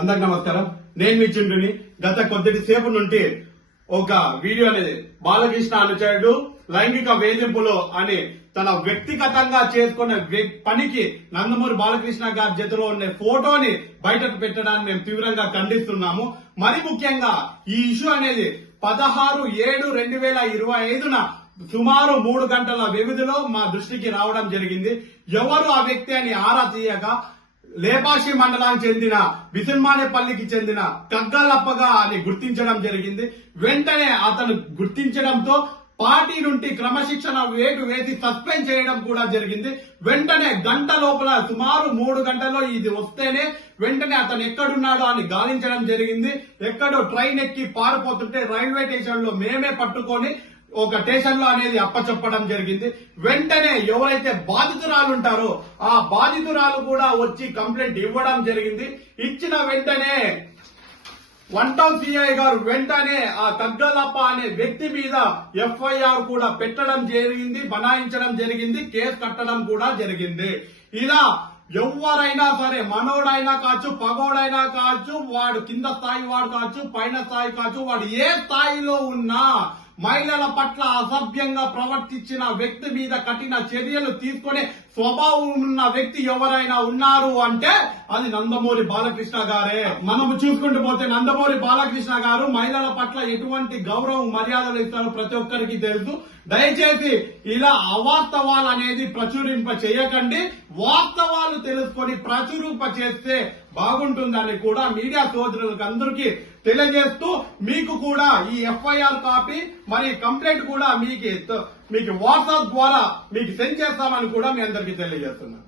అందరికి నమస్కారం. నేను మీ చింటుని. గత కొద్దిటి సేపు నుండి ఒక వీడియో అనేది బాలకృష్ణ అనుచరుడు లైంగిక వేధింపులు అని తన వ్యక్తిగతంగా చేసుకున్న పనికి నందమూరి బాలకృష్ణ గారి చేతిలో ఉన్న ఫోటోని బయటకు పెట్టడాన్ని మేము తీవ్రంగా ఖండిస్తున్నాము. మరి ముఖ్యంగా ఈ ఇష్యూ అనేది పదహారు ఏడు రెండు వేల ఇరవై ఐదున సుమారు మూడు గంటల వ్యవధిలో మా దృష్టికి రావడం జరిగింది. ఎవరు ఆ వ్యక్తి అని ఆరా తీయగా లేపాషి మండలానికి చెందిన బిసిన్మానేపల్లికి చెందిన కగ్గలప్పగా అని గుర్తించడం జరిగింది. వెంటనే అతను గుర్తించడంతో పార్టీ నుండి క్రమశిక్షణ వేటు వేసి సస్పెండ్ చేయడం కూడా జరిగింది. వెంటనే గంట లోపల సుమారు మూడు గంటల్లో ఇది వస్తేనే వెంటనే అతను ఎక్కడున్నాడో అని గాలించడం జరిగింది. ఎక్కడో ట్రైన్ ఎక్కి పారిపోతుంటే రైల్వే స్టేషన్లో మేమే పట్టుకొని ఒక స్టేషన్లో అనేది అప్పచెప్పడం జరిగింది. వెంటనే ఎవరైతే బాధితురాలు ఉంటారో ఆ బాధితురాలు కూడా వచ్చి కంప్లైంట్ ఇవ్వడం జరిగింది. ఇచ్చిన వెంటనే వన్ టౌన్ సిఐ గారు వెంటనే ఆ తగ్గలప్ప అనే వ్యక్తి మీద ఎఫ్ఐఆర్ కూడా పెట్టడం జరిగింది బనాయించడం జరిగింది కేసు కట్టడం కూడా జరిగింది. ఇలా ఎవరైనా సరే మనోడైనా కావచ్చు పగోడైనా కావచ్చు వాడు కింద స్థాయి వాడు కావచ్చు పైన స్థాయి కావచ్చు వాడు ఏ స్థాయిలో ఉన్నా మహిళల పట్ల అసభ్యంగా ప్రవర్తించిన వ్యక్తి మీద కఠిన చర్యలు తీసుకునే స్వభావం ఉన్న వ్యక్తి ఎవరైనా ఉన్నారు అంటే అది నందమూరి బాలకృష్ణ గారే. మనము చూసుకుంటూ పోతే నందమూరి బాలకృష్ణ గారు మహిళల పట్ల ఎటువంటి గౌరవం మర్యాదలు ఇస్తారో ప్రతి ఒక్కరికి తెలుసు. దయచేసి ఇలా అవాస్తవాలు అనేది ప్రచురింప చేయకండి. వాస్తవాలు తెలుసుకొని ప్రచురింప చేస్తే బాగుంటుందని కూడా మీడియా సోదరులకు అందరికీ తెలియజేస్తూ మీకు కూడా ఈ ఎఫ్ఐఆర్ కాపీ మరి కంప్లైంట్ కూడా మీకు మీకు వాట్సాప్ ద్వారా మీకు సెండ్ చేస్తామని కూడా మీ అందరికీ తెలియజేస్తున్నాను.